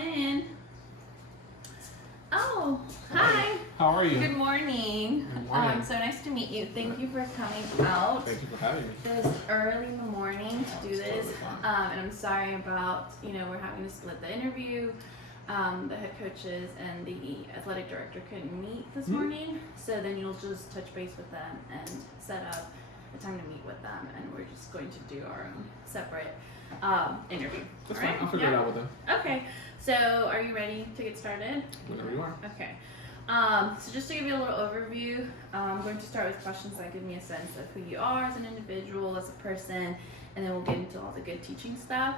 in. Oh, hi. How are you? Good morning. Good morning. So nice to meet you. Thank you for coming out. Thank you for having me. It was early in the morning to do this, Totally fine. and I'm sorry about, we're having to split the interview. The head coaches and the athletic director couldn't meet this morning, so then you'll just touch base with them and set up a time to meet with them, and we're just going to do our own separate interview. That's All fine. right? I'll figure it out with them. Okay, so are you ready to get started? Whenever you are. Okay. So just to give you a little overview, I'm going to start with questions that give me a sense of who you are as an individual, as a person, and then we'll get into all the good teaching stuff.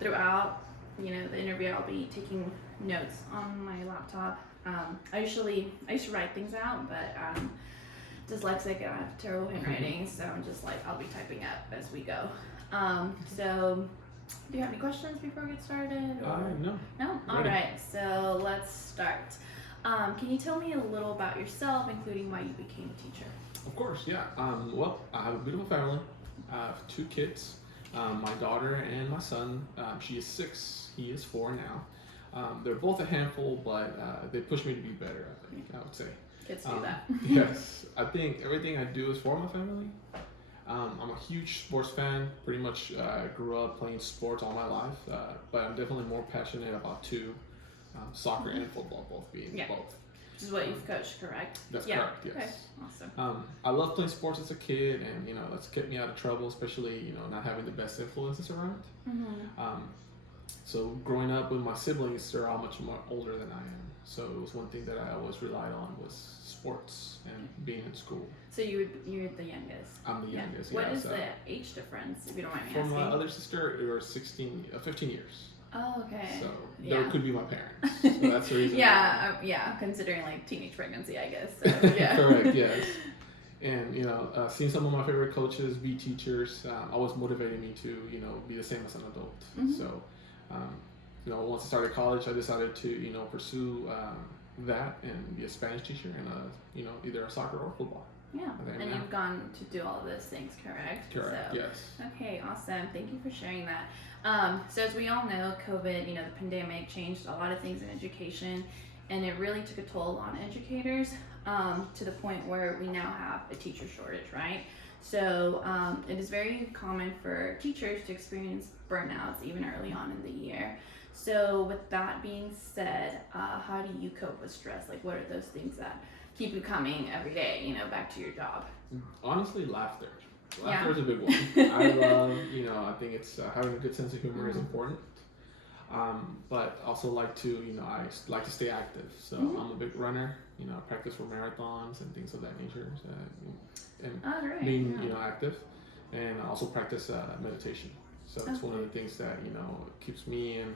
Throughout, the interview, I'll be taking notes on my laptop. I used to write things out, but dyslexic and I have terrible handwriting, so I'm just like, I'll be typing up as we go. So do you have any questions before we get started? No. No? All right, so let's start. Can you tell me a little about yourself, including why you became a teacher? Of course, yeah. Well, I have a beautiful family. I have 2 kids. My daughter and my son. She is 6. He is 4 now. They're both a handful, but they push me to be better, I would say. Kids do that. Yes. I think everything I do is for my family. I'm a huge sports fan. Pretty much grew up playing sports all my life, but I'm definitely more passionate about 2, soccer and football, both being both. Which is what you've coached, correct? That's correct, yes. Okay, awesome. I love playing sports as a kid, and that's kept me out of trouble, especially not having the best influences around. So growing up with my siblings, they're all much more older than I am. So it was one thing that I always relied on was sports and being in school. So you're the youngest. I'm the youngest. What is so the age difference, if you don't mind me from asking? my other sister, it was 15 years. Oh, okay. So they could be my parents. So that's the reason. Yeah, considering like teenage pregnancy, I guess. So, yeah. Correct. Yes. And seeing some of my favorite coaches be teachers always motivated me to be the same as an adult. So once I started college, I decided to pursue that and be a Spanish teacher and either a soccer or football. Yeah, and you've gone to do all of those things, correct? Correct. So, yes. Okay, awesome. Thank you for sharing that. So as we all know, COVID, the pandemic changed a lot of things in education, and it really took a toll on educators to the point where we now have a teacher shortage, right? So it is very common for teachers to experience burnouts even early on in the year. So with that being said, how do you cope with stress? Like, what are those things that keep you coming every day, back to your job? Honestly, laughter. Laughter is a big one. I love, I think it's having a good sense of humor is important. But also like to, I like to stay active. So I'm a big runner, practice for marathons and things of that nature. And being, active. And I also practice meditation. So it's one of the things that, keeps me in,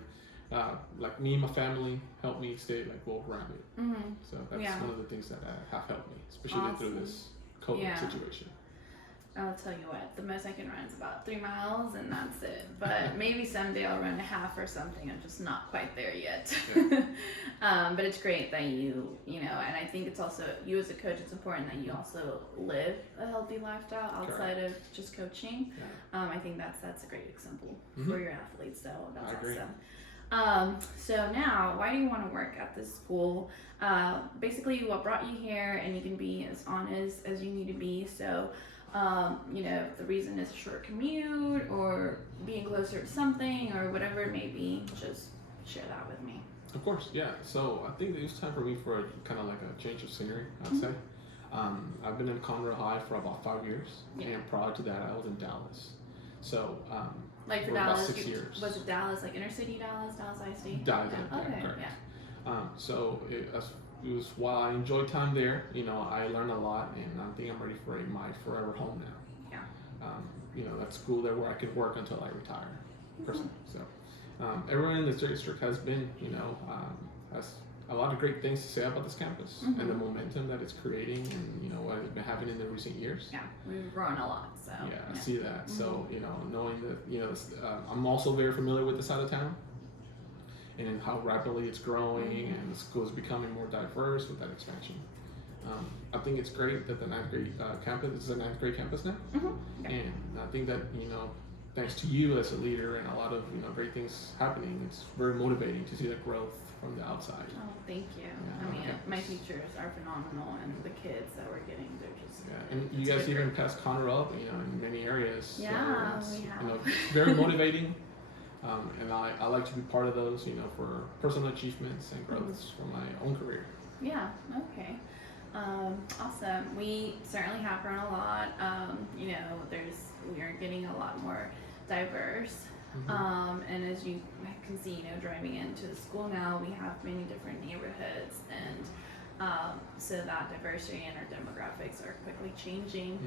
like me and my family help me stay well grounded. So that's one of the things that have helped me, especially through this COVID situation. I'll tell you what, the most I can run is about 3 miles, and that's it. But maybe someday I'll run a half or something. I'm just not quite there yet. But it's great that you and I think it's also, you as a coach, it's important that you also live a healthy lifestyle outside of just coaching. I think that's a great example for your athletes, so that's awesome. So now, why do you want to work at this school? Basically, what brought you here, and you can be as honest as you need to be. So, if the reason is a short commute or being closer to something or whatever it may be, just share that with me. Of course, yeah. So I think it was time for me for kind of like a change of scenery, I'd say. I've been in Conroe High for about 5 years, and prior to that, I was in Dallas. So, like for Dallas, about 6 years. Was it Dallas, like inner city Dallas ISD? Dallas, okay, correct. So it was while I enjoyed time there, I learned a lot, and I think I'm ready for my forever home now. That school there where I can work until I retire, personally. So everyone in the district has been, has a lot of great things to say about this campus and the momentum that it's creating, and what it's been happening in the recent years. Yeah, we've grown a lot. So I see that. So knowing that, I'm also very familiar with this side of town, and how rapidly it's growing, and the school is becoming more diverse with that expansion. I think it's great that the ninth grade campus is a ninth grade campus now, and I think that thanks to you as a leader and a lot of great things happening, it's very motivating to see the growth from the outside. Oh, thank you. Yeah, I mean, okay. my teachers are phenomenal, and the kids that we're getting, they're just. Yeah, and you it's guys good even group. passed Connor up, in many areas. Yeah, so it's, we have. it's very motivating, and I like to be part of those, for personal achievements and growths for my own career. Yeah, okay. Awesome. We certainly have grown a lot. We are getting a lot more diverse. Mhm. And as you can see, driving into the school now, we have many different neighborhoods, and so that diversity in our demographics are quickly changing.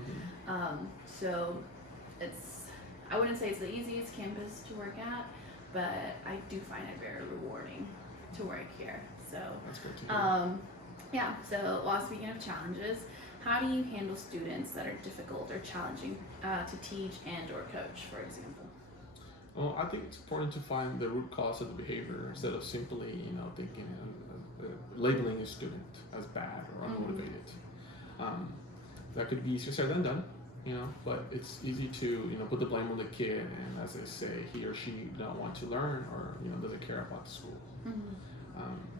So I wouldn't say it's the easiest campus to work at, but I do find it very rewarding to work here. So, That's great to hear. yeah, so while speaking of challenges, how do you handle students that are difficult or challenging to teach and or coach, for example? Well, I think it's important to find the root cause of the behavior instead of simply, thinking labeling a student as bad or unmotivated. That could be easier said than done, but it's easy to, put the blame on the kid, and as they say, he or she don't want to learn or, doesn't care about the school.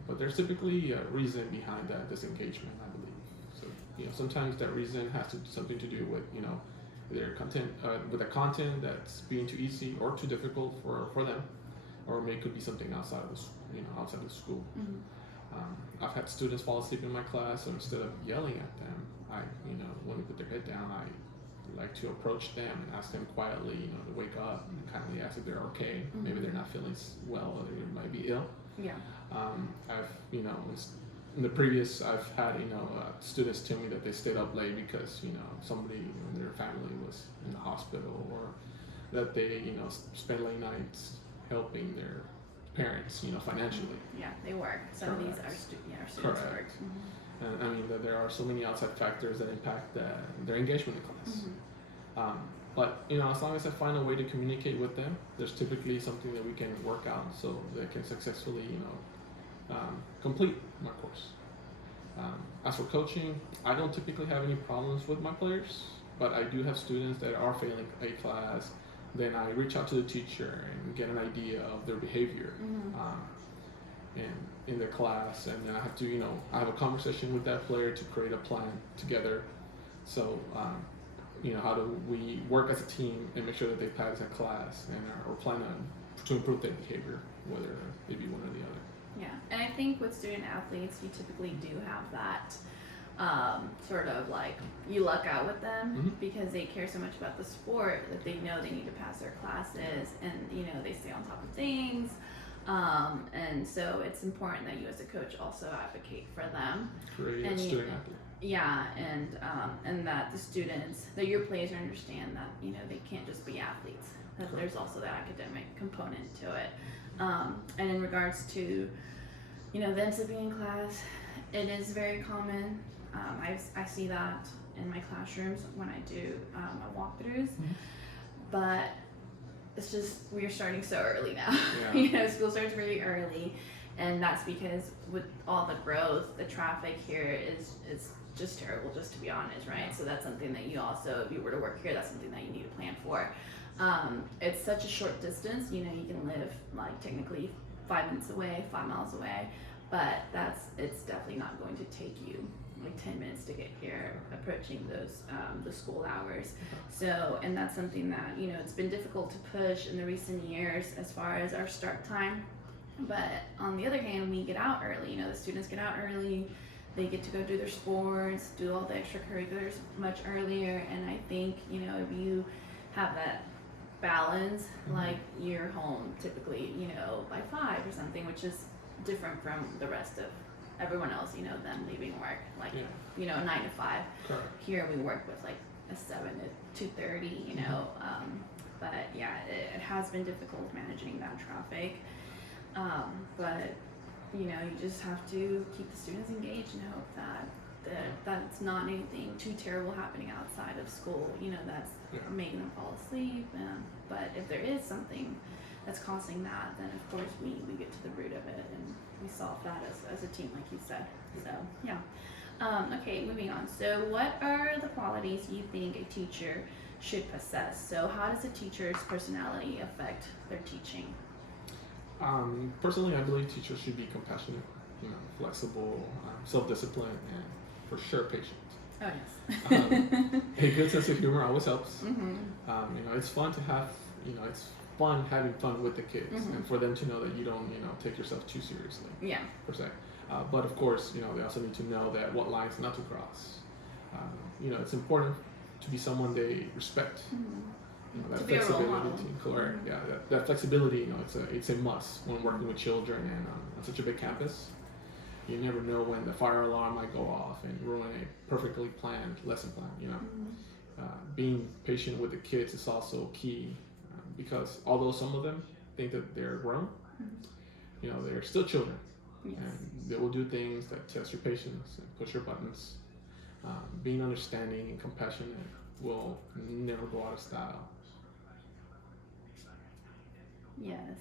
But there's typically a reason behind that disengagement, I believe. So, sometimes that reason has something to do with, their content, with the content that's being too easy or too difficult for them, or maybe it could be something outside of outside of the school. I've had students fall asleep in my class, so instead of yelling at them, when they put their head down, I like to approach them and ask them quietly, to wake up and kindly ask if they're okay. Maybe they're not feeling well, or they might be ill. Yeah. I've, in the previous, I've had, students tell me that they stayed up late because, somebody in their family was in the hospital, or that they, spend late nights helping their parents, financially. Yeah, they work. Some of these Correct. are students work. Correct. And I mean, that there are so many outside factors that impact their engagement in class. But as long as I find a way to communicate with them, there's typically something that we can work out so they can successfully, complete my course. As for coaching, I don't typically have any problems with my players, but I do have students that are failing a class. Then I reach out to the teacher and get an idea of their behavior, and in the class, and I have to, I have a conversation with that player to create a plan together. So, how do we work as a team and make sure that they pass that class, and or plan on to improve their behavior, whether they be one or the other. Yeah, and I think with student athletes, you typically do have that sort of like you luck out with them because they care so much about the sport that they know they need to pass their classes, and they stay on top of things. And so it's important that you as a coach also advocate for them. Create a student athlete. Yeah, and that the students, that your players understand that they can't just be athletes. That Correct. there's also the academic component to it. And in regards to them sleeping in class, it is very common. I see that in my classrooms when I do my walkthroughs, but it's just we're starting so early now. Yeah. School starts really early, and that's because with all the growth, the traffic here is just terrible, just to be honest, right? So that's something that you also, if you were to work here, that's something that you need to plan for. It's such a short distance, you can live like technically 5 minutes away, 5 miles away, but it's definitely not going to take you like 10 minutes to get here, approaching those the school hours. So, and that's something that it's been difficult to push in the recent years as far as our start time. But on the other hand, we get out early. The students get out early. They get to go do their sports, do all the extracurriculars much earlier. And I think if you have that balance, like you're home typically by 5 or something, which is different from the rest of everyone else, them leaving work like 9 to 5. Correct. Here we work with like a 7 to 2:30, but yeah, it has been difficult managing that traffic, but you just have to keep the students engaged and hope that it's not anything too terrible happening outside of school, that's making them fall asleep, but if there is something that's causing that, then of course we get to the root of it and we solve that as a team, like you said. So yeah. Okay, moving on. So what are the qualities you think a teacher should possess. So how does a teacher's personality affect their teaching? Personally, I believe teachers should be compassionate, flexible, self-disciplined, and for sure patient. Oh yes. A good sense of humor always helps. Mm-hmm. It's fun to have, it's fun having fun with the kids, Mm-hmm. and for them to know that you don't, take yourself too seriously, Yeah. per se. But of course, they also need to know that what lines not to cross. It's important to be someone they respect. Mm-hmm. That To be a role flexibility, model. correct? Mm-hmm. Yeah, that flexibility, it's a must when working with children and on such a big campus. You never know when the fire alarm might go off and ruin a perfectly planned lesson plan. Mm-hmm. Being patient with the kids is also key because although some of them think that they're grown, they're still children, Yes. and they will do things that test your patience and push your buttons. Being understanding and compassionate will never go out of style. Yes.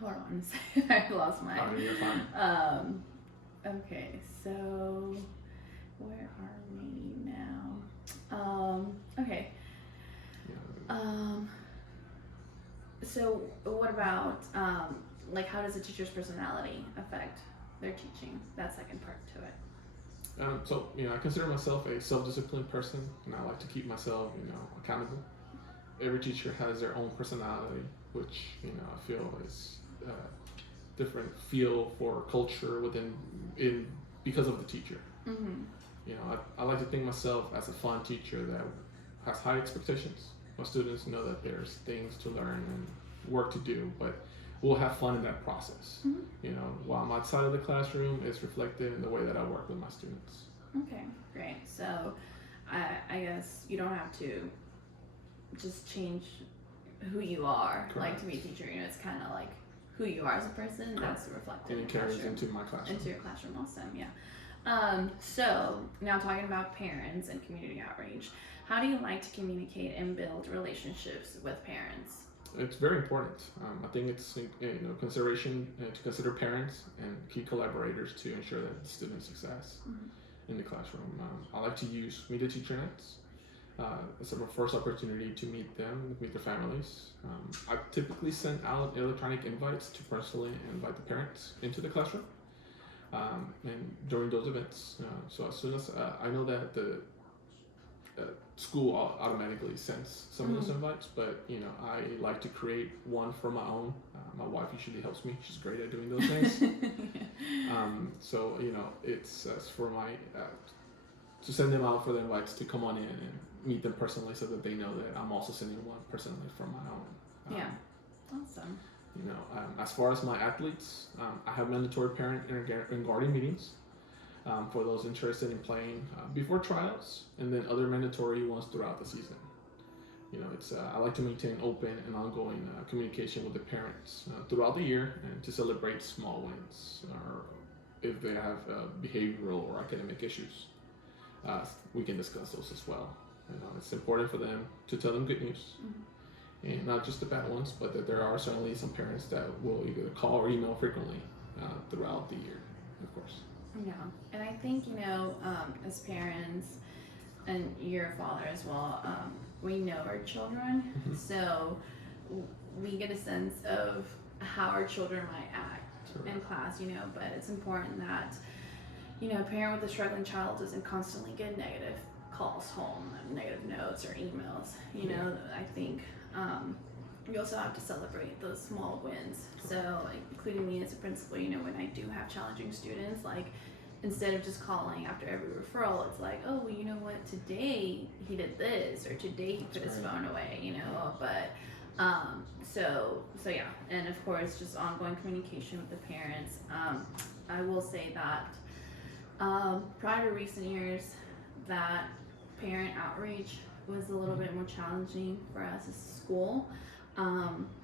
Hold on a second. I lost my. I mean, you're fine. Okay, so where are we now? Okay. Yeah. So what about like how does a teacher's personality affect their teaching? That second part to it. So I consider myself a self-disciplined person, and I like to keep myself, accountable. Every teacher has their own personality, which I feel is different feel for culture because of the teacher. Mm-hmm. I like to think myself as a fun teacher that has high expectations. My students know that there's things to learn and work to do, but we'll have fun in that process. Mm-hmm. While my side of the classroom is reflected in the way that I work with my students. Okay, great. So I guess you don't have to just change who you are, Correct. like to be a teacher. It's kind of like who you are as a person. Correct. That's reflected And it in the carries classroom. into my classroom. Into your classroom. Awesome, yeah. So now talking about parents and community outreach, how do you like to communicate and build relationships with parents? It's very important. I think it's consideration to consider parents and key collaborators to ensure that the student success in the classroom. I like to use media teacher nights as a first opportunity to meet them, meet their families. I typically send out electronic invites to personally invite the parents into the classroom. And during those events, so as soon as I know that the school automatically sends some of those invites, but I like to create one for my own. My wife usually helps me; she's great at doing those things. So it's for my to send them out for the invites to come on in and meet them personally, so that they know that I'm also sending one personally from my own. Yeah, awesome. As far as my athletes, I have mandatory parent and guardian meetings. For those interested in playing before tryouts, and then other mandatory ones throughout the season. I like to maintain open and ongoing communication with the parents throughout the year, and to celebrate small wins, or if they have behavioral or academic issues, we can discuss those as well. It's important for them to tell them good news, and not just the bad ones, but that there are certainly some parents that will either call or email frequently throughout the year, of course. Yeah, and I think as parents, and you're a father as well, we know our children, so we get a sense of how our children might act in class. But it's important that a parent with a struggling child doesn't constantly get negative calls home, negative notes or emails. I think we also have to celebrate those small wins. So, including me as a principal, when I do have challenging students, instead of just calling after every referral, it's like, oh, well, you know what, today he did this, or today he put his phone away, but, so yeah, and of course, just ongoing communication with the parents. I will say that, prior to recent years, that parent outreach was a little bit more challenging for us as a school,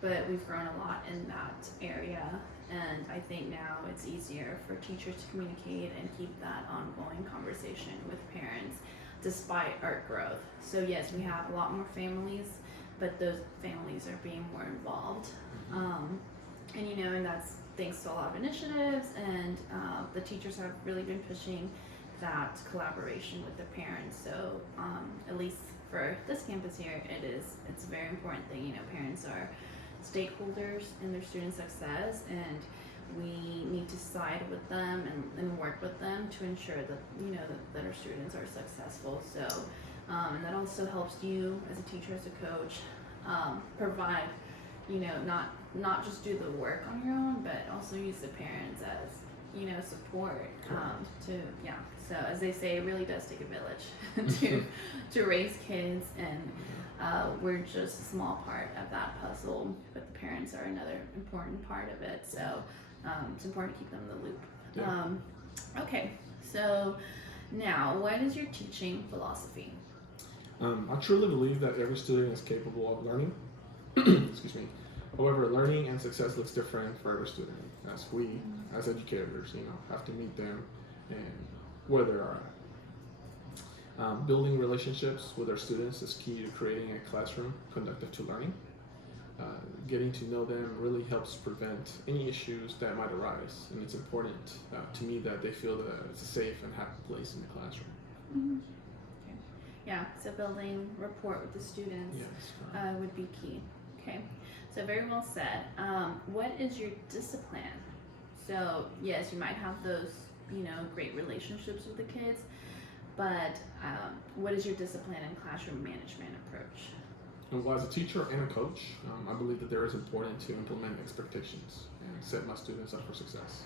but we've grown a lot in that area, and I think now it's easier for teachers to communicate and keep that ongoing conversation with parents despite our growth. So yes, we have a lot more families, but those families are being more involved, and that's thanks to a lot of initiatives, and the teachers have really been pushing that collaboration with the parents. So at least for this campus here, it's very important that, you know, parents are stakeholders in their student success, and we need to side with them and work with them to ensure that, you know, that our students are successful. So and that also helps you as a teacher, as a coach, provide, you know, not just do the work on your own, but also use the parents as, you know, support, to, yeah. So as they say, it really does take a village to raise kids, and we're just a small part of that puzzle, but the parents are another important part of it. So it's important to keep them in the loop. Yeah. Okay, so now, what is your teaching philosophy? I truly believe that every student is capable of learning. Excuse me. However, learning and success looks different for every student, as we, as educators, you know, have to meet them and where they are at. Building relationships with our students is key to creating a classroom conducive to learning. Getting to know them really helps prevent any issues that might arise, and it's important to me that they feel that it's a safe and happy place in the classroom. Mm-hmm. Okay. Yeah, so building rapport with the students would be key. Okay, so very well said. What is your discipline? So yes, you might have those, you know, great relationships with the kids, but what is your discipline and classroom management approach? Well, as a teacher and a coach, I believe that there is important to implement expectations and set my students up for success.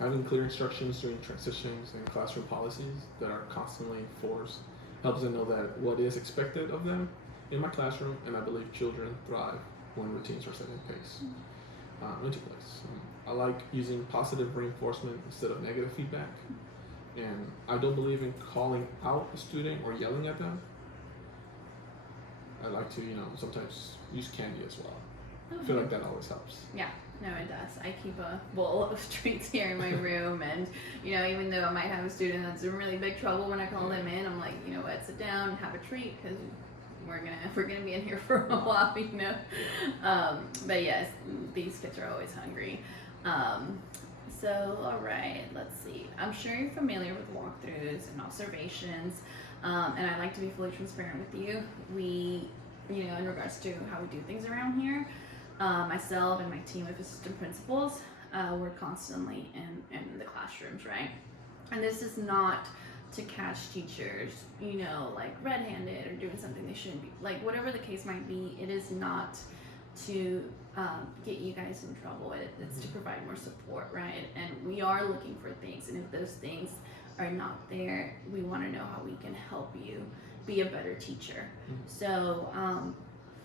Having clear instructions during transitions and classroom policies that are constantly enforced helps them know that what is expected of them in my classroom, and I believe children thrive when routines are set in into place. I like using positive reinforcement instead of negative feedback, and I don't believe in calling out a student or yelling at them. I like to, you know, sometimes use candy as well. Okay. I feel like that always helps. Yeah, no, it does. I keep a bowl of treats here in my room, and, you know, even though I might have a student that's in really big trouble, when I call them in, I'm like, you know what, sit down and have a treat, because we're gonna be in here for a while, you know. But yes, these kids are always hungry. So all right, let's see. I'm sure you're familiar with walkthroughs and observations, and I like to be fully transparent with you. We, you know, in regards to how we do things around here, myself and my team of assistant principals, we're constantly in the classrooms, right? And this is not to catch teachers, you know, like red-handed or doing something they shouldn't be, like whatever the case might be. It is not to get you guys in trouble. It's to provide more support, right? And we are looking for things, and if those things are not there, we want to know how we can help you be a better teacher. So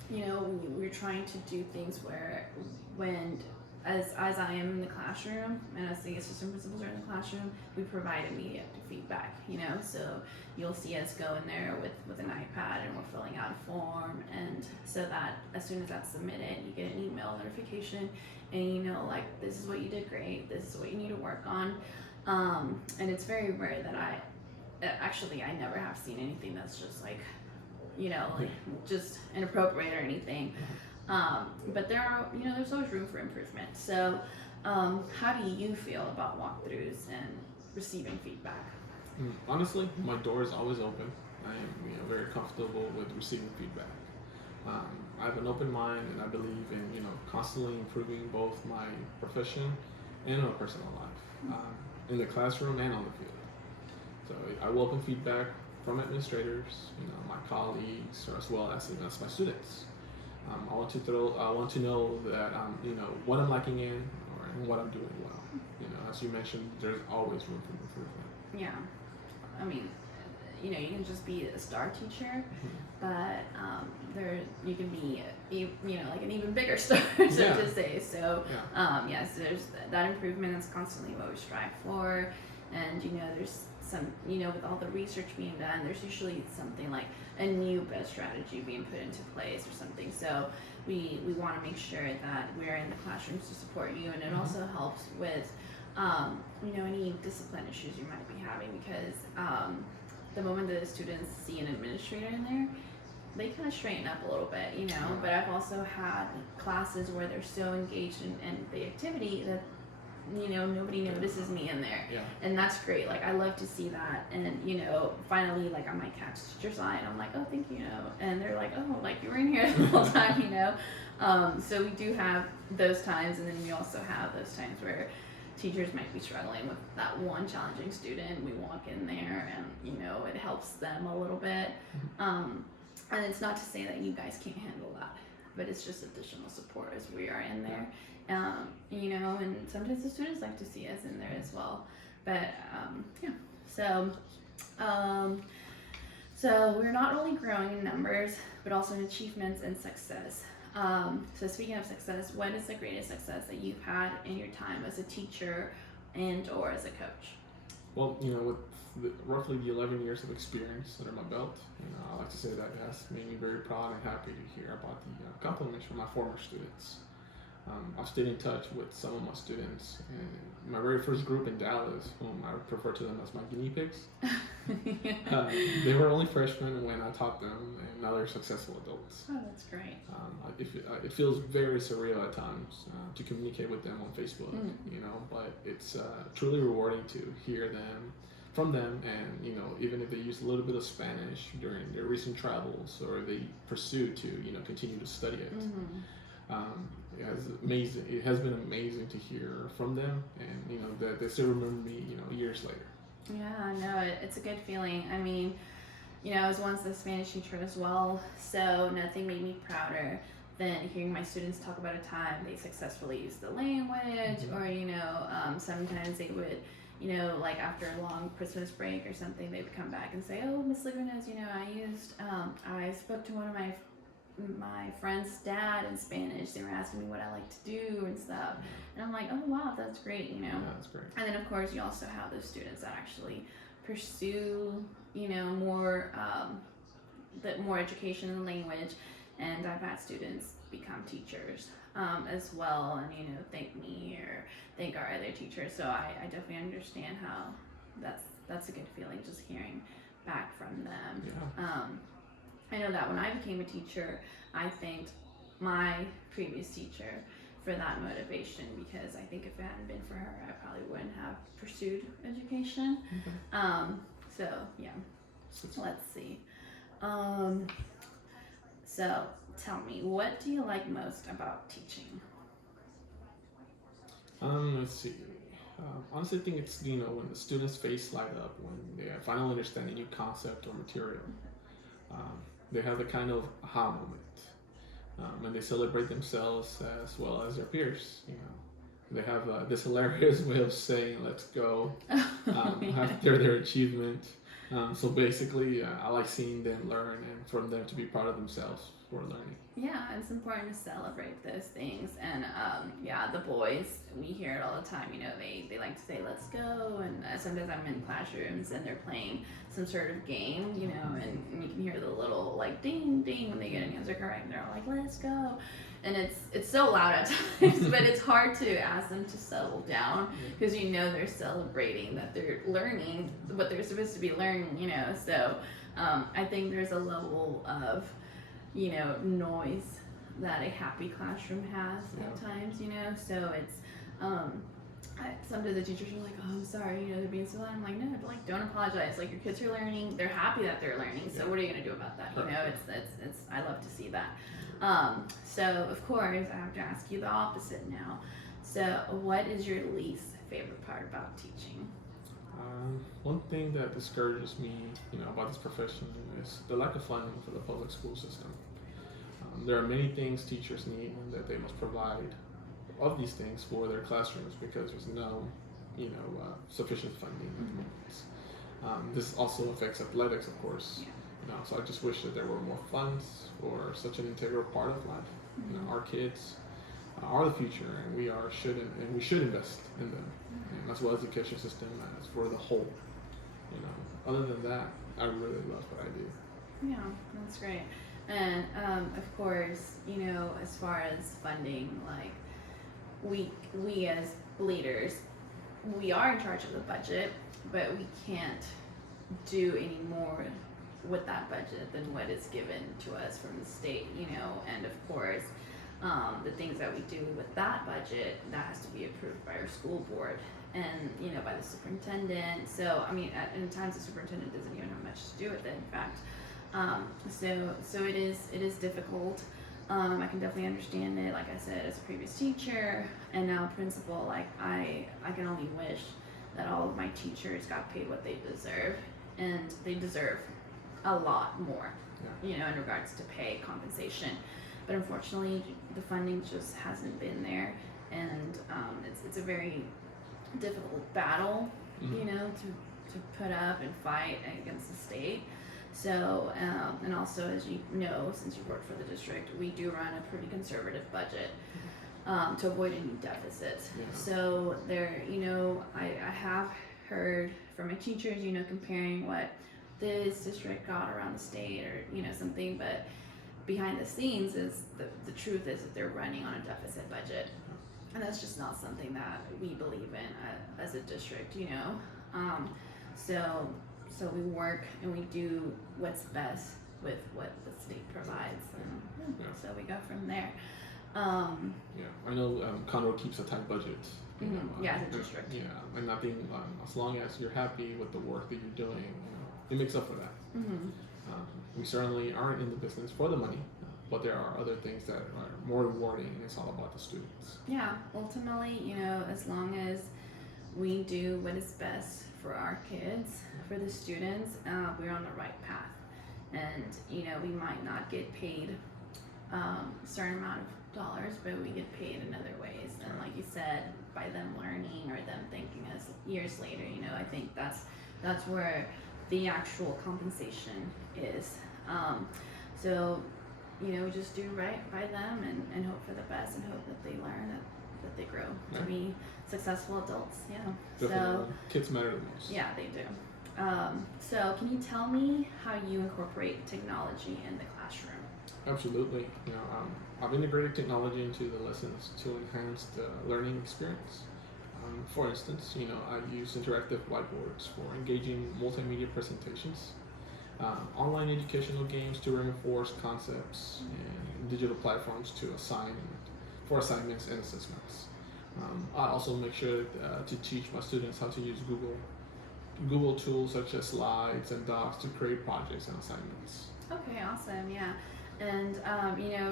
you know, we're trying to do things where when as I am in the classroom and as the assistant principals are in the classroom, we provide immediate feedback, you know. So you'll see us go in there with an iPad, and we're filling out a form, and so that as soon as that's submitted, you get an email notification, and you know, like, this is what you did great, this is what you need to work on. And it's very rare that I never have seen anything that's just like, you know, like just inappropriate or anything. But there are, you know, there's always room for improvement. So how do you feel about walkthroughs and receiving feedback? Honestly, my door is always open. I am, you know, very comfortable with receiving feedback. I have an open mind, and I believe in, you know, constantly improving both my profession and my personal life, in the classroom and on the field. So I welcome feedback from administrators, you know, my colleagues, or as well as my students. I want to know that you know, what I'm lacking in, or what I'm doing well. You know, as you mentioned, there's always room for improvement. Yeah, I mean, you know, you can just be a star teacher, but you can be, you know, like an even bigger star, so to say. So yes, there's that improvement. That's constantly what we strive for, and you know, there's some, you know, with all the research being done, there's usually something like a new best strategy being put into place or something. So we want to make sure that we're in the classrooms to support you, and it also helps with you know, any discipline issues you might be having, because the moment that the students see an administrator in there, they kind of straighten up a little bit, you know. But I've also had classes where they're so engaged in the activity that nobody notices me in there. Yeah. And that's great. Like, I love to see that. And, finally, like, I might catch teacher's eye and I'm like, oh, thank you, and they're like, oh, like, you were in here the whole time, So we do have those times, and then we also have those times where teachers might be struggling with that one challenging student. We walk in there and, it helps them a little bit. And it's not to say that you guys can't handle that, but it's just additional support as we are in there. And sometimes the students like to see us in there as well. But, So we're not only growing in numbers, but also in achievements and success. So speaking of success, what is the greatest success that you've had in your time as a teacher and or as a coach? Well, with roughly the 11 years of experience under my belt, I like to say that it has made me very proud and happy to hear about the compliments from my former students. I've stayed in touch with some of my students, and my very first group in Dallas, whom I refer to them as my guinea pigs, they were only freshmen when I taught them, and now they're successful adults. Oh, that's great. It feels very surreal at times to communicate with them on Facebook, but it's truly rewarding to hear from them, and even if they use a little bit of Spanish during their recent travels, or they pursue to continue to study it. It has been amazing to hear from them, and that they still remember me years later. Yeah, no, it's a good feeling. I mean, I was once the Spanish teacher as well, so nothing made me prouder than hearing my students talk about a time they successfully used the language, or sometimes they would, like after a long Christmas break or something, they would come back and say, oh, Miss Lagunas, I spoke to one of my friend's dad in Spanish. They were asking me what I like to do and stuff, and I'm like, oh wow, that's great, Yeah, that's great. And then of course you also have those students that actually pursue more more education in the language, and I've had students become teachers as well, and thank me or thank our other teachers. So I definitely understand how that's a good feeling, just hearing back from them. Yeah. I know that when I became a teacher, I thanked my previous teacher for that motivation, because I think if it hadn't been for her, I probably wouldn't have pursued education. Okay. So yeah, let's see. So tell me, what do you like most about teaching? Let's see. Honestly, I think it's when the students' face light up when they finally understand a new concept or material. They have the kind of aha moment, and they celebrate themselves as well as their peers. They have this hilarious way of saying "let's go" after their achievement. So basically, I like seeing them learn and for them to be proud of themselves for learning. Yeah, it's important to celebrate those things. And the boys, we hear it all the time. They like to say "let's go," and sometimes I'm in classrooms and they're playing some sort of game, and you can hear the little like ding ding when they get an answer correct. They're all like "let's go," and it's so loud at times, but it's hard to ask them to settle down, because they're celebrating that they're learning what they're supposed to be learning. So I think there's a level of noise that a happy classroom has at times, so it's sometimes the teachers are like, oh, I'm sorry, they're being so loud. I'm like, no, like, don't apologize. Like, your kids are learning, they're happy that they're learning, so what are you gonna do about that? It's I love to see that. So of course I have to ask you the opposite now. So what is your least favorite part about teaching? One thing that discourages me, about this profession is the lack of funding for the public school system. There are many things teachers need that they must provide of these things for their classrooms, because there's no, sufficient funding at the moment. This also affects athletics, of course. So I just wish that there were more funds for such an integral part of life. Our kids are the future, and we should invest in them, and as well as the education system as for the whole. Other than that, I really love what I do. Yeah, that's great. And of course, as far as funding, like we as leaders, we are in charge of the budget, but we can't do any more with that budget than what is given to us from the state, and of course, the things that we do with that budget, that has to be approved by our school board and, by the superintendent. So, I mean, at times the superintendent doesn't even have much to do with it, in fact. So it is difficult. I can definitely understand it. Like I said, as a previous teacher and now principal, like I can only wish that all of my teachers got paid what they deserve, and they deserve a lot more, in regards to pay compensation. But unfortunately, the funding just hasn't been there, and it's a very difficult battle, to put up and fight against the state. So, and also, as you know, since you work for the district, we do run a pretty conservative budget to avoid any deficits. Yeah. So there, I have heard from my teachers, comparing what this district got around the state or, something, but behind the scenes is the truth is that they're running on a deficit budget. And that's just not something that we believe in as a district, So we work and we do what's best with what the state provides, and so we go from there. I know Conroe keeps a tight budget. As a district. Yeah, and I think as long as you're happy with the work that you're doing, it makes up for that. We certainly aren't in the business for the money, but there are other things that are more rewarding, and it's all about the students. Yeah, ultimately, as long as we do what is best for our kids, for the students, we're on the right path. And, we might not get paid a certain amount of dollars, but we get paid in other ways. And like you said, by them learning or them thanking us years later, I think that's where the actual compensation is. So, we just do right by them and hope for the best and hope that they learn, that they grow to be successful adults. Yeah. Definitely. So kids matter the most. Yeah, they do. So can you tell me how you incorporate technology in the classroom? Absolutely. I've integrated technology into the lessons to enhance the learning experience. For instance, I use interactive whiteboards for engaging multimedia presentations, online educational games to reinforce concepts, and digital platforms for assignments and assessments. I also make sure to teach my students how to use Google tools such as Slides and Docs to create projects and assignments. Okay, awesome. Yeah. And,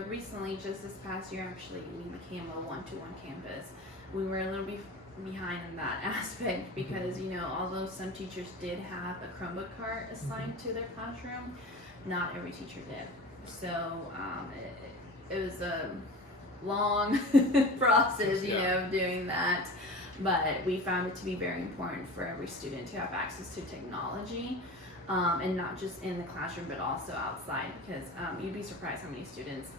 recently, just this past year, actually, we became a one-to-one campus. We were a little bit behind in that aspect because, although some teachers did have a Chromebook cart assigned to their classroom, not every teacher did. So it was a long process, of doing that. But we found it to be very important for every student to have access to technology. And not just in the classroom, but also outside, because you'd be surprised how many students,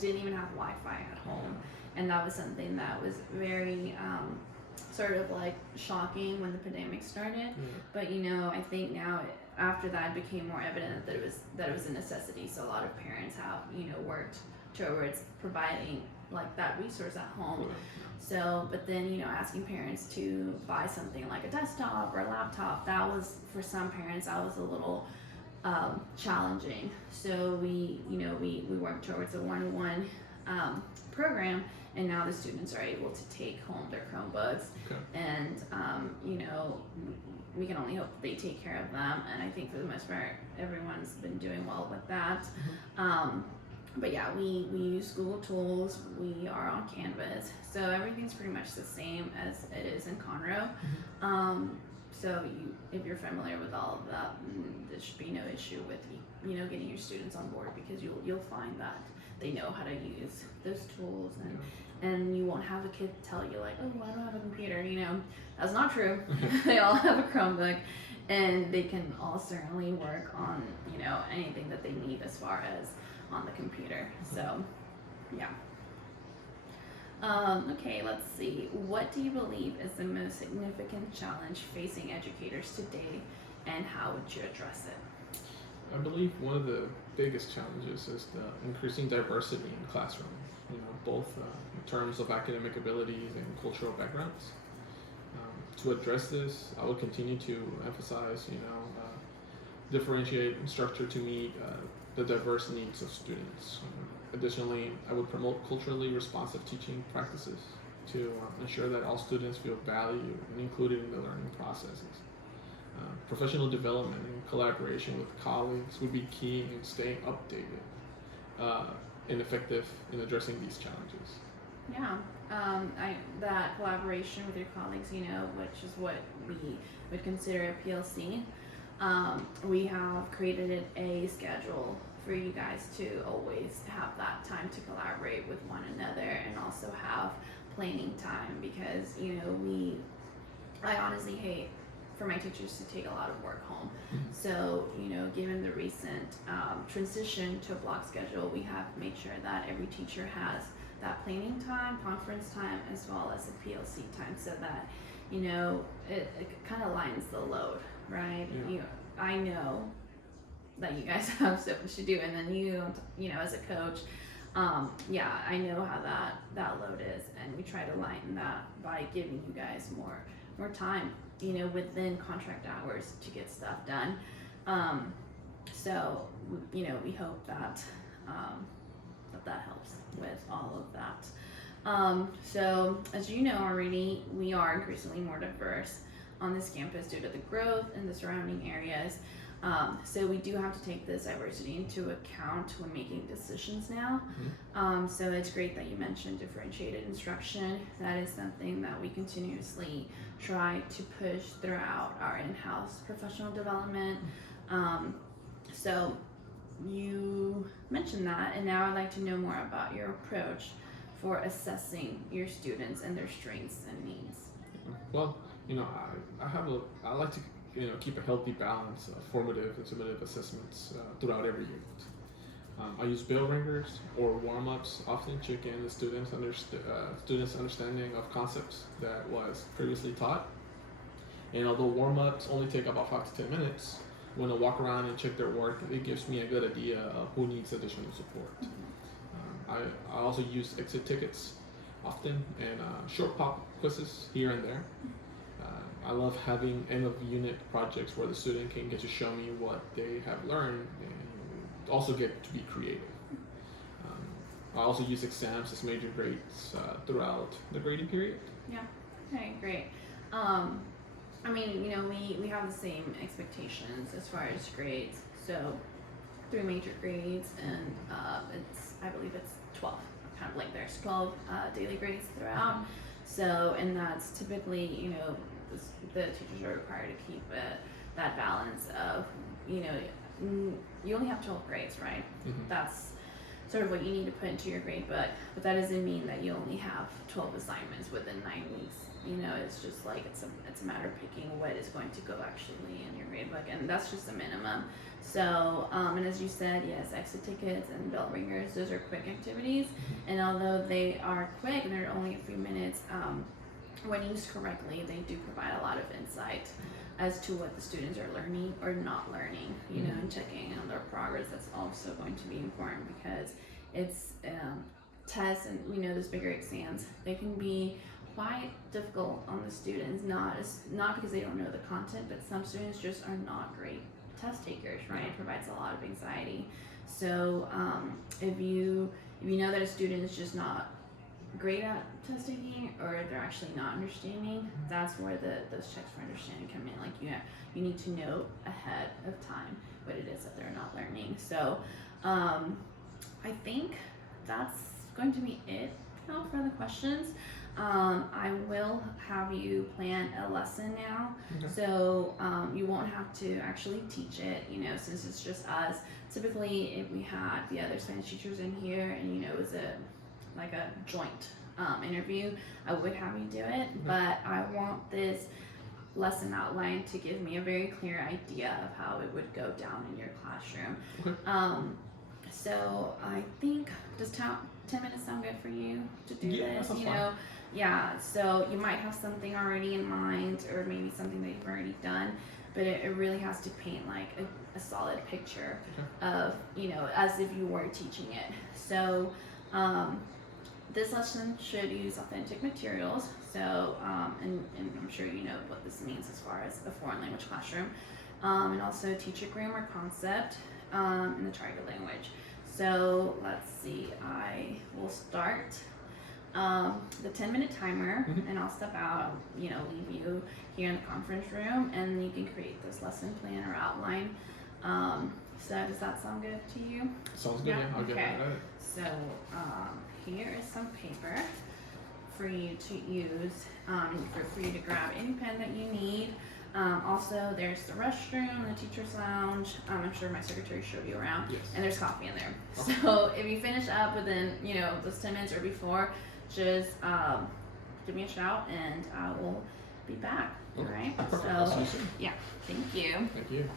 didn't even have Wi-Fi at home. And that was something that was very sort of like shocking when the pandemic started. But I think now after that it became more evident that it was a necessity. So a lot of parents have worked towards providing like that resource at home. So, but then, asking parents to buy something like a desktop or a laptop, that was, for some parents, that was a little challenging. So we worked towards a one-to-one program, and now the students are able to take home their Chromebooks. Okay. And, we can only hope that they take care of them. And I think for the most part, everyone's been doing well with that. But yeah, we use Google tools, we are on Canvas, so everything's pretty much the same as it is in Conroe. So if you're familiar with all of that, there should be no issue with getting your students on board, because you'll find that they know how to use those tools, and you won't have a kid tell you like, oh, I don't have a computer. That's not true. They all have a Chromebook, and they can all certainly work on anything that they need as far as on the computer. So yeah. Okay, let's see. What do you believe is the most significant challenge facing educators today, and how would you address it? I believe one of the biggest challenges is the increasing diversity in the classroom, both in terms of academic abilities and cultural backgrounds. To address this, I will continue to emphasize, differentiate structure to meet the diverse needs of students. Additionally, I would promote culturally responsive teaching practices to ensure that all students feel valued and included in the learning processes. Professional development and collaboration with colleagues would be key in staying updated and effective in addressing these challenges. Yeah, that collaboration with your colleagues, which is what we would consider a PLC. We have created a schedule for you guys to always have that time to collaborate with one another and also have planning time because, I honestly hate for my teachers to take a lot of work home. So, given the recent transition to a block schedule, we have made sure that every teacher has that planning time, conference time, as well as a PLC time so that, it kind of lightens the load, right? Yeah. I know that you guys have so much to do, and then you know, as a coach, I know how that load is, and we try to lighten that by giving you guys more time, within contract hours to get stuff done. So, we hope that that helps with all of that. So, as you know already, we are increasingly more diverse on this campus due to the growth in the surrounding areas. So we do have to take this diversity into account when making decisions now. So it's great that you mentioned differentiated instruction. That is something that we continuously try to push throughout our in-house professional development. So you mentioned that, and now I'd like to know more about your approach for assessing your students and their strengths and needs. Well, I like to keep a healthy balance of formative and summative assessments throughout every unit. I use bell ringers or warm-ups, often check in the students' understanding of concepts that was previously taught. And although warm-ups only take about 5 to 10 minutes, when I walk around and check their work, it gives me a good idea of who needs additional support. I also use exit tickets often and short pop quizzes here and there. I love having end of unit projects where the student can get to show me what they have learned and also get to be creative. I also use exams as major grades throughout the grading period. Yeah, okay, great. We have the same expectations as far as grades. So 3 major grades and I believe it's 12, kind of like there's 12 daily grades throughout. So, and that's typically, the teachers are required to keep that balance of, you only have 12 grades, right? That's sort of what you need to put into your grade book, but that doesn't mean that you only have 12 assignments within 9 weeks. It's just like it's a matter of picking what is going to go actually in your grade book, and that's just a minimum. So, and as you said, yes, exit tickets and bell ringers, those are quick activities, and although they are quick and they're only a few minutes, when used correctly, they do provide a lot of insight as to what the students are learning or not learning, and checking on their progress. That's also going to be important because it's tests and those bigger exams, they can be quite difficult on the students, not because they don't know the content, but some students just are not great test takers, right? It provides a lot of anxiety. So if you know that a student is just not great at test taking or they're actually not understanding, that's where those checks for understanding come in. Like you need to know ahead of time what it is that they're not learning. So I think that's going to be it now for the questions. I will have you plan a lesson now, so you won't have to actually teach it, since it's just us. Typically, if we had the other Spanish teachers in here and it was like a joint interview, I would have you do it, but I want this lesson outline to give me a very clear idea of how it would go down in your classroom. So I think, does 10 minutes sound good for you to do this? Yeah, so you might have something already in mind or maybe something that you've already done, but it really has to paint like a solid picture of, as if you were teaching it. So this lesson should use authentic materials. So, and I'm sure you know what this means as far as a foreign language classroom, and also teach a grammar concept in the target language. So let's see, I will start the 10-minute timer, Mhm. and I'll step out, you know, leave you here in the conference room, and you can create this lesson plan or outline. So does that sound good to you? Sounds good. Yeah, Yeah, I'll get okay. that. So here is some paper for you to use, for you to grab any pen that you need. Also, there's the restroom, the teacher's lounge. I'm sure my secretary showed you around, Yes. and there's coffee in there. Okay. So if you finish up within, you know, those 10 minutes or before, just give me a shout, and I will be back. All Okay. right. Perfect. I'll see you soon. Yeah. Thank you. Thank you.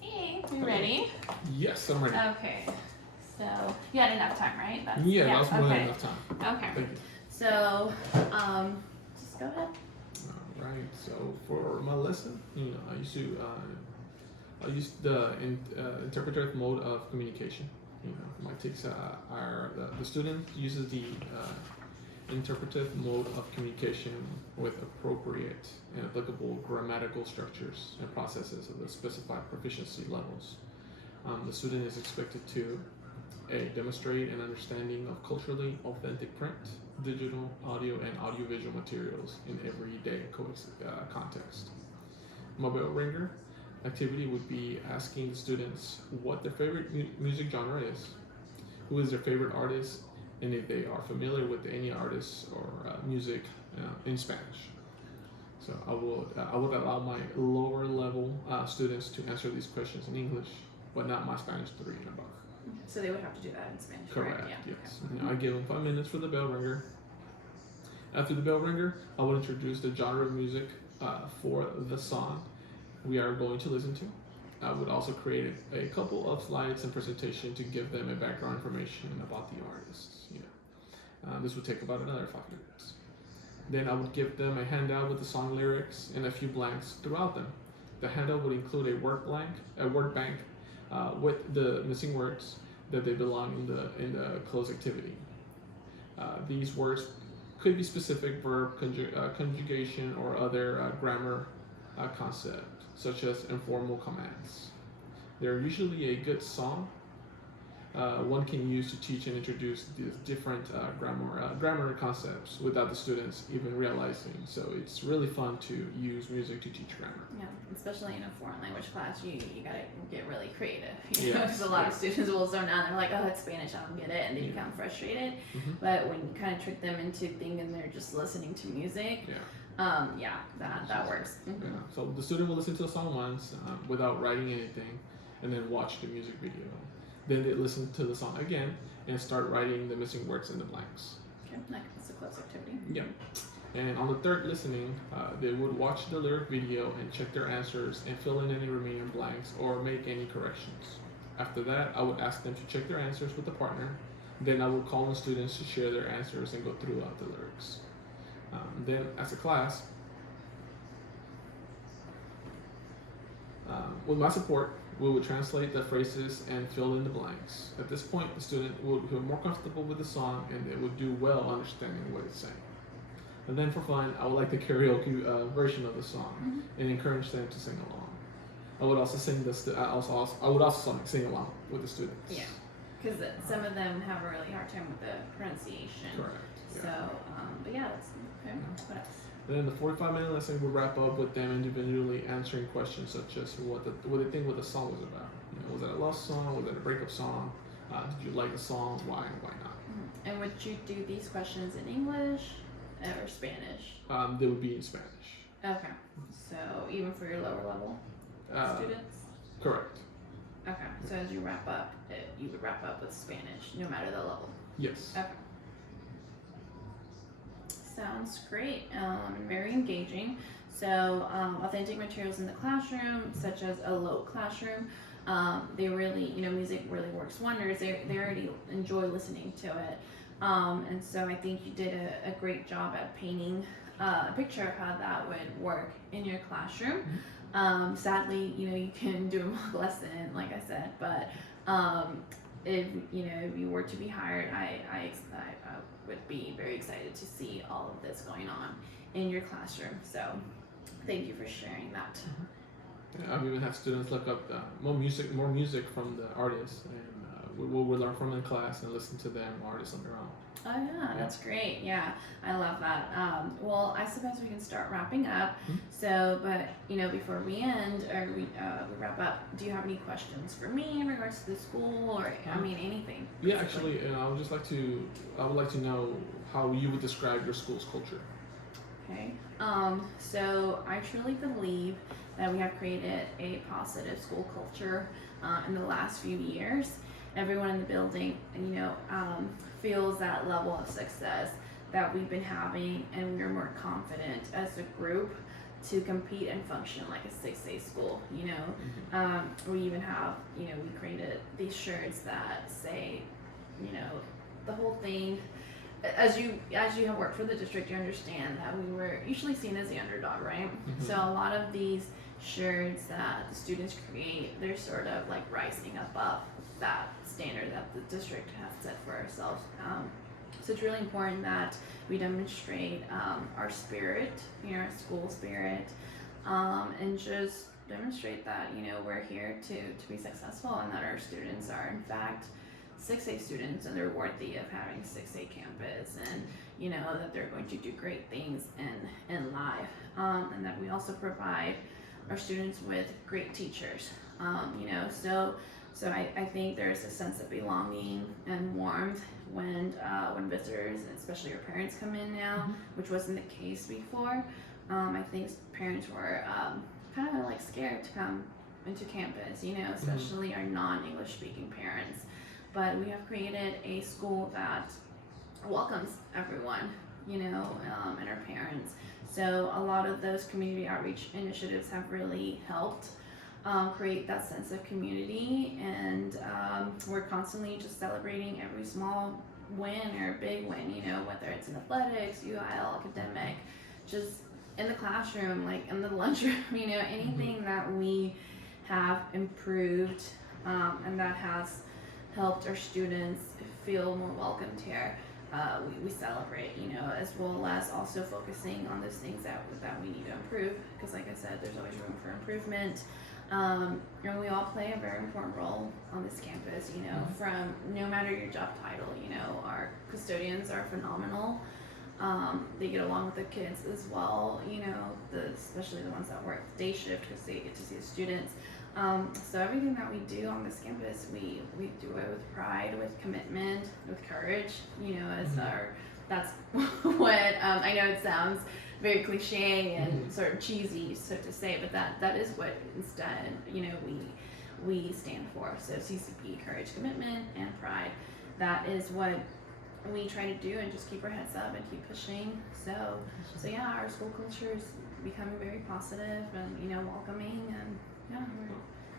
Hey, you ready? Yes, I'm ready. Okay. So you had enough time, right? That was more than enough time. Okay. Thank you. So, just go ahead. All right. So for my lesson, I use the interpretive mode of communication. The student uses the interpretive mode of communication with appropriate and applicable grammatical structures and processes of the specified proficiency levels. The student is expected to demonstrate an understanding of culturally authentic print, digital, audio, and audiovisual materials in everyday context. Mobile ringer activity would be asking the students what their favorite music genre is, who is their favorite artist, and if they are familiar with any artists or music in Spanish. So I would allow my lower level students to answer these questions in English, but not my Spanish 3 and above. So they would have to do that in Spanish. Correct. Right? Yeah. Yes. Okay. I give them 5 minutes for the bell ringer. After the bell ringer, I will introduce the genre of music for the song we are going to listen to. I would also create a couple of slides and presentation to give them a background information about the artists. This would take about another 5 minutes. Then I would give them a handout with the song lyrics and a few blanks throughout them. The handout would include a word bank with the missing words that they belong in the closed activity. These words could be specific verb conjugation or other grammar concept, such as informal commands. They're usually a good song one can use to teach and introduce these different grammar concepts without the students even realizing. So it's really fun to use music to teach grammar. Yeah, especially in a foreign language class, you gotta get really creative. Because a lot of students will zone out and they're like, oh, it's Spanish, I don't get it, and they become frustrated. Mm-hmm. But when you kind of trick them into thinking they're just listening to music, that works. Mm-hmm. Yeah. So the student will listen to the song once without writing anything, and then watch the music video. Then they listen to the song again and start writing the missing words in the blanks. Okay, that's a close activity. Yeah. And on the third listening, they would watch the lyric video and check their answers and fill in any remaining blanks or make any corrections. After that, I would ask them to check their answers with a partner. Then I would call on students to share their answers and go throughout the lyrics. Then, as a class, with my support, we would translate the phrases and fill in the blanks. At this point, the student would feel more comfortable with the song and they would do well understanding what it's saying. And then for fun, I would like the karaoke version of the song and encourage them to sing along. I would also sing sing along with the students. Yeah, because some of them have a really hard time with the pronunciation. Correct. Yeah. So, but yeah, that's okay. What else? And then the 45-minute lesson would wrap up with them individually answering questions such as what they think what the song was about. Was it a love song? Was it a breakup song? Did you like the song? Why and why not? And would you do these questions in English or Spanish? They would be in Spanish. Okay. So even for your lower level students? Correct. Okay. So as you wrap up, you would wrap up with Spanish, no matter the level. Yes. Okay. Sounds great. Very engaging. So authentic materials in the classroom, such as a Loke classroom, they really, music really works wonders. They already enjoy listening to it. And so I think you did a great job at painting a picture of how that would work in your classroom. Sadly, you can do a mock lesson, like I said, but if you were to be hired, I would be very excited to see all of this going on in your classroom. So thank you for sharing that. Yeah, I've even had students look up more music from the artists, and we'll learn from them in class and listen to them artists on their own. Oh yeah, that's great. Yeah, I love that. Well, I suppose we can start wrapping up. So, but before we end or we wrap up, do you have any questions for me in regards to the school or anything? Yeah, actually, I would like to know how you would describe your school's culture. Okay. So I truly believe that we have created a positive school culture in the last few years. Everyone in the building, feels that level of success that we've been having, and we're more confident as a group to compete and function like a 6A school. We even have, we created these shirts that say, the whole thing. As you have worked for the district, you understand that we were usually seen as the underdog, right? So a lot of these shirts that the students create, they're sort of like rising above that standard that the district has set for ourselves. So it's really important that we demonstrate our spirit, our school spirit, and just demonstrate that we're here to be successful, and that our students are in fact 6A students, and they're worthy of having a 6A campus, and that they're going to do great things in life, and that we also provide our students with great teachers. So I think there's a sense of belonging and warmth when visitors, and especially your parents, come in now, which wasn't the case before. I think parents were kind of like scared to come into campus, especially our non-English speaking parents. But we have created a school that welcomes everyone, and our parents. So a lot of those community outreach initiatives have really helped create that sense of community, and we're constantly just celebrating every small win or big win, whether it's in athletics, UIL, academic, just in the classroom, like in the lunchroom, anything that we have improved and that has helped our students feel more welcomed here. We celebrate, as well as also focusing on those things that we need to improve, because like I said, there's always room for improvement. And we all play a very important role on this campus, from no matter your job title, our custodians are phenomenal. They get along with the kids as well, especially the ones that work day shift, because they get to see the students. So everything that we do on this campus, we do it with pride, with commitment, with courage, that's what, I know it sounds very cliche and sort of cheesy, so to say, but that is what instead, we stand for. So CCP, courage, commitment, and pride, that is what we try to do, and just keep our heads up and keep pushing. So yeah, our school culture is becoming very positive and, welcoming, and yeah, we're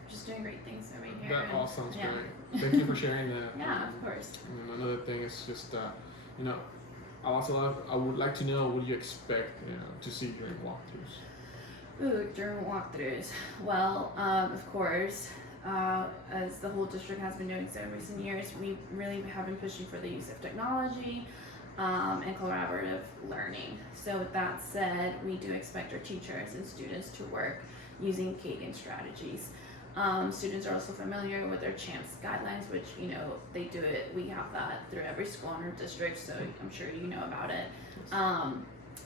just doing great things over here. That all sounds great. Thank you for sharing that. Yeah, of course. And another thing is just, I would like to know, what do you expect, to see during walkthroughs? Ooh, during walkthroughs. Well, of course, as the whole district has been doing so in recent years, we really have been pushing for the use of technology and collaborative learning. So with that said, we do expect our teachers and students to work using Kagan strategies. Students are also familiar with their CHAMPS guidelines, which, they do it. We have that through every school in our district, so I'm sure you know about it.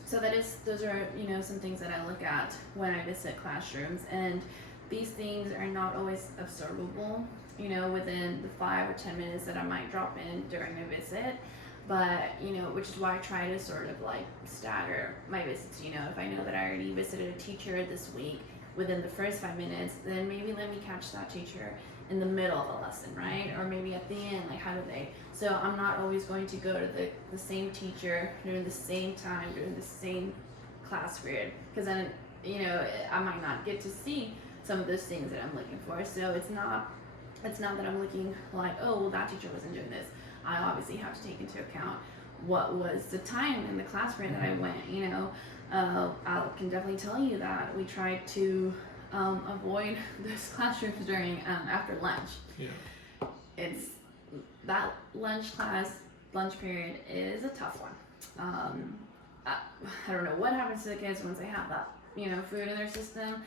So those are, some things that I look at when I visit classrooms, and these things are not always observable, within the 5 or 10 minutes that I might drop in during a visit. But, which is why I try to sort of like stagger my visits. If I know that I already visited a teacher this week within the first 5 minutes, then maybe let me catch that teacher in the middle of the lesson, right? Or maybe at the end, like how do they? So I'm not always going to go to the same teacher during the same time, during the same class period, because then, I might not get to see some of those things that I'm looking for. So it's not that I'm looking like, oh, well, that teacher wasn't doing this. I obviously have to take into account what was the time in the class period that I went. I can definitely tell you that we tried to avoid those classrooms during after lunch. Yeah. It's that lunch period is a tough one. I don't know what happens to the kids once they have that food in their system.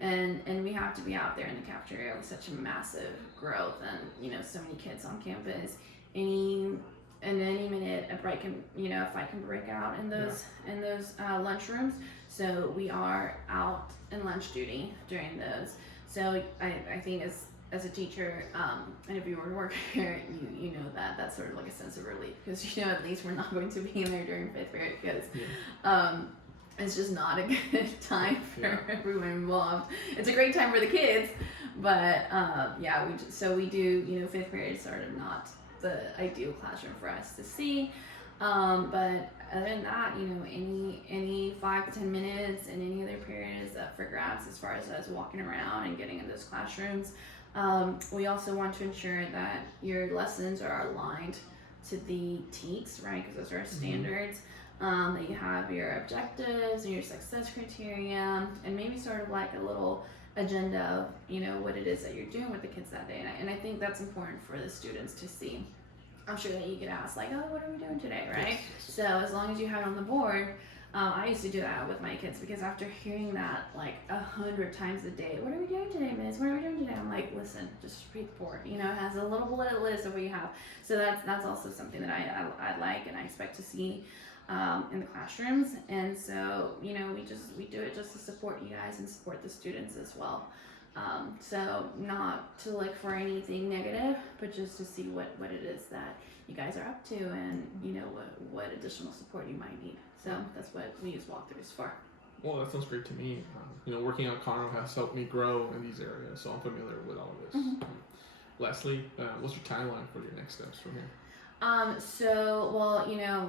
And we have to be out there in the cafeteria with such a massive growth and so many kids on campus. Any minute a break can a fight can break out in those lunchrooms. So we are out in lunch duty during those. So I think as a teacher, and if you were to work here, you know that's sort of like a sense of relief, because at least we're not going to be in there during 5th period, because it's just not a good time for everyone involved. It's a great time for the kids, but we do 5th period is sort of not the ideal classroom for us to see. But other than that, any 5 to 10 minutes in any other period is up for grabs as far as us walking around and getting in those classrooms. We also want to ensure that your lessons are aligned to the TEKS, right? Because those are our standards. That you have your objectives and your success criteria, and maybe sort of like a little agenda of what it is that you're doing with the kids that day. And I think that's important for the students to see. I'm sure that you get asked like, oh, what are we doing today, right? So as long as you have it on the board, I used to do that with my kids, because after hearing that like 100 times a day, what are we doing today, miss? What are we doing today? I'm like, listen, just read the board. It has a little bullet list of what you have. So that's also something that I like and I expect to see in the classrooms. And so we do it just to support you guys and support the students as well. So not to look for anything negative, but just to see what it is that you guys are up to, and what additional support you might need. So that's what we use walkthroughs for. Well, that sounds great to me. Working at Conroe has helped me grow in these areas, so I'm familiar with all of this. Leslie, what's your timeline for your next steps from here?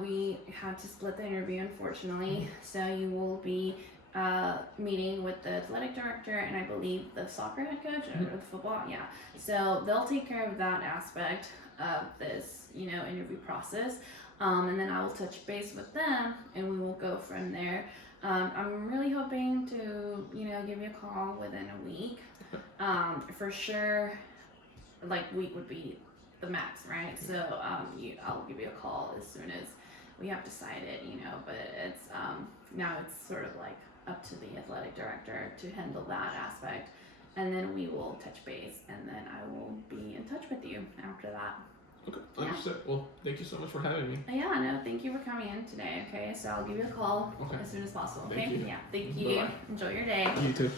We had to split the interview, unfortunately. So you will be meeting with the athletic director and I believe the soccer head coach or the football. Yeah. So they'll take care of that aspect of this, interview process. And then I will touch base with them and we will go from there. I'm really hoping to, give you a call within a week. For sure, like week would be the max, right? So I'll give you a call as soon as we have decided, but it's now it's sort of like up to the athletic director to handle that aspect, and then we will touch base, and then I will be in touch with you after that. Okay, understood. Well, thank you so much for having me. Yeah, no, thank you for coming in today. Okay, so I'll give you a call as soon as possible. Okay, Thank you. Yeah, thank you. Bye-bye. Enjoy your day. You too.